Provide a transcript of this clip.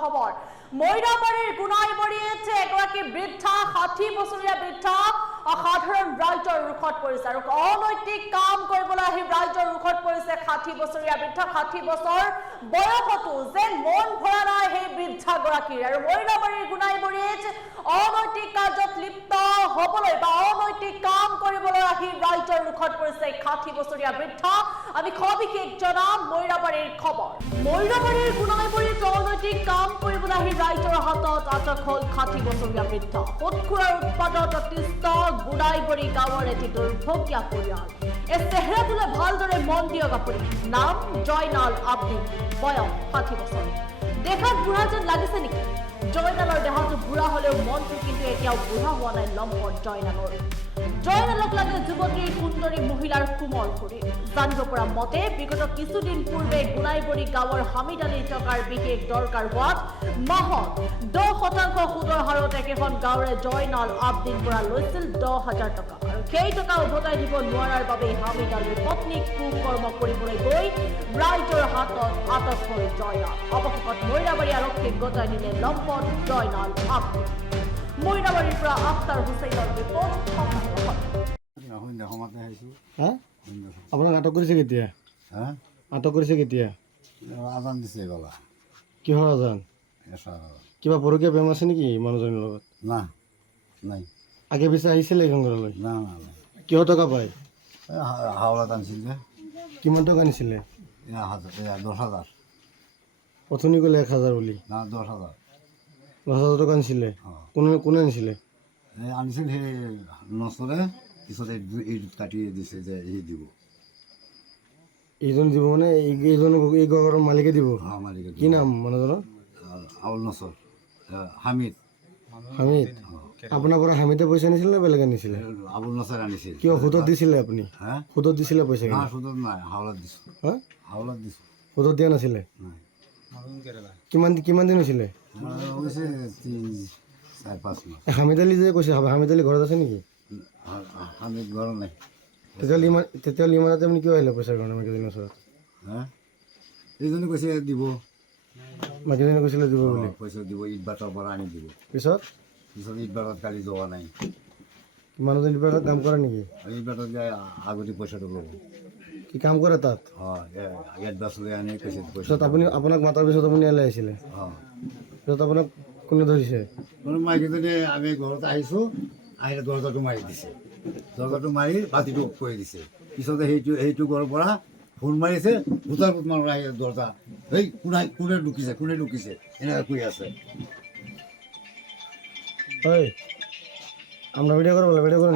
খবৰ মইৰাবাৰীৰ গুণাইবৰীত এগৰাকী বৃদ্ধা 60 বছৰীয়া বৃদ্ধা অসাধাৰণ ৰাইজৰ ৰুখত পৰিছে আৰু অনৈতিক কাম কৰিবলৈ আহি ৰাইজৰ ৰুখত পৰিছে 60 বছৰীয়া বৃদ্ধা 60 বছৰ বয়সতো যেন মন ভৰা নাই সেই বৃদ্ধাগৰাকীৰ আৰু মইৰাবাৰীৰ গুণাইবৰীত অনৈতিক কাৰ্যত লিপ্ত হ'বলৈ বা অনৈতিক কাম কৰিবলৈ আহি ৰাইজৰ ৰুখত পৰিছে 60 বছৰীয়া বৃদ্ধা আমি সবিশেষ জনাম মইৰাবাৰীৰ খবৰ মইৰাবাৰীৰ গুণাইবৰীত অনৈতিক কাম কৰিবলৈ আহি ৰাইজৰ হাতত আটক হ'ল 60 বছৰীয়া বৃদ্ধা পটকুৰাৰ উৎপাদত অতিষ্ঠ গুণাইবৰী গাঁৱৰ এটি দুৰ্ভগীয়া পৰিয়াল এই চেহেৰাটোলৈ ভালদৰে মন দিয়ক আপুনি নাম জয়নাল আব্দিন বয়স 60 বছৰ দেখাত বুঢ়া যেন লাগিছে নেকি জয়নালৰ দেহটো বুঢ়া হলেও মনটো কিন্তু এতিয়াও বুঢ়া হোৱা নাই লম্পট জয়নালক লাগে যুৱতীৰ সুন্দৰী মহিলাৰ কোমল শৰীৰ জানিব পৰা মতে বিগত কিছুদিন পূৰ্বে গুণাইবৰী গাঁৱৰ হামিদ আলীৰ টকাৰ বিশেষ দৰকাৰ হোৱাত মাহত 10% সুদৰ হাৰত একেখন গাঁৱৰে জয়নাল আব্দিন পৰা লৈছিল 10,000 টকা আৰু সেই টকা উভতাই দিব নোৱাৰাৰ বাবে হামিদ আলীৰ পত্নীক কুকৰ্ম কৰিবলৈ গৈ ৰাইজৰ হাতত আটক হ'ল জয়নাল অৱশেষত মইৰাবাৰী আৰক্ষীক গতাই দিলে লম্পট জয়নাল আব্দিন মইৰাবাৰীৰ পৰা আখতাৰ হুছেইনৰ ৰিপৰ্ট আপোনাক আটক কৰিছে কেতিয়া আটক কৰিছে কেতিয়া আজান দিছে বাবা কিহৰ আজান কিবা পৰকীয়া প্ৰেম আছে নেকি মানুহজনৰ লগত না নাই আগে পিছে আহিছিলে এইখন ঘৰলৈ না না কিয় টকা পায় হাওলাত আনিছিল যে কিমান টকা নিছিলে 10,000 অথনি ক'লে 1,000 বুলি না 10,000 10,000 টকা নিছিলে কোনে নিছিলে আনিছিল সেই নচলে পিছত এই কাটি দিছে যে এই দিব এইজন দিব মানে এইজন এই ঘৰৰ মালিকে দিব মালিকে কি নাম মানুহজনৰ আউল নচল হামিদ হামিদ আপোনাৰ পৰা হামিদে পইচা নিছিলে নে বেলেগে নিছিলে আবুল নচল আনিছিল কিয় সুদত দিছিলে আপুনি সুদত দিছিলে পইচা না সুদত নাই হাওলাত দিছোঁ হাওলাত দিছোঁ সুদত দিয়া নাছিলে নাই কিমান দিন হৈছিলে হৈছে 4-5 মাহ হামিদ আলী যে কৈছে হামিদ আলী ঘৰত আছে নেকি হামিদ ঘৰত নাই তেতিয়াহ'লে ইমান ৰাতি আপুনি কিয় আহিলে পইচাৰ কাৰণে মাইকীজনীৰ ওচৰত এইজনে কৈছে দিব মাইকীজনী কৈছিলে দিব বুলি পইচা দিব ইট বাটৰ পৰা আনি দিব পিছত ইট বাটত কালি যোৱা নাই মানুহজনী কিবা কাম কৰে নেকি ইট বাটত যায় আগতে পইচাটো ল'ব কি কাম কৰে তাত এডভান্স লৈ আনি কৈছে পিছত আপোনাক মাতাৰ পিছত আপুনি ইয়ালৈ আহিছিলে পিছত আপোনাক কোনে ধৰিছে মাইকীজনী আমি ঘৰত আহিছোঁ আহিলে দৰ্জাটো মাৰি দিছে দৰ্জাটো মাৰি বাতিটো অফ কৰি দিছে পিছতে সেইটো ঘৰৰ পৰা ফোন মাৰিছে ভূতাৰ ভূত মানুহ আহি দৰ্জা এই কোনে লুকিছে এনেকৈ কৈ আছে আমৰা ভিডিও কৰবো ভিডিও কৰে